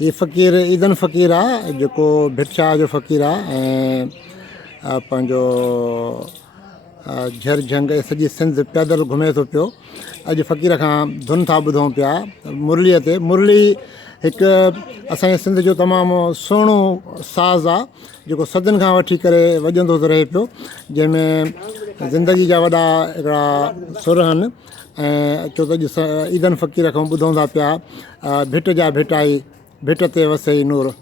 ये फ़क़ीर ईदन फ़क़ीर आहे जेको भिटशाह जो फ़क़ीर आहे ऐं पंहिंजो झर झंग सॼी सिंध पैदल घुमे थो पियो। अॼु फ़क़ीर खां धुन था ॿुधूं पिया मुरलीअ ते। मुरली हिकु असांजे सिंध जो तमामु सुहिणो साज़ आहे जेको सदियुनि खां वठी करे वॼंदो थो रहे पियो, जंहिंमें ज़िंदगी जा वॾा हिकिड़ा सुर आहिनि। ऐं छो त अॼु ईदन फ़क़ीर खां ॿुधूं था पिया भिट जा भिटाई भिट ते वसई नूर।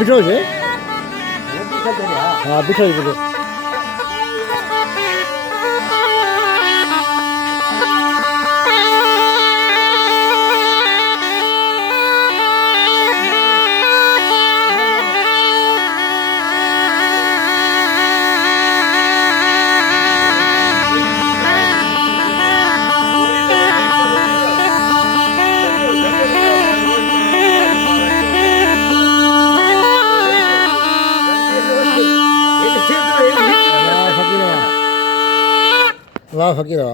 बिठो हुजे हा बिठो ई बिठो। वाह फ़क़ीर वाह।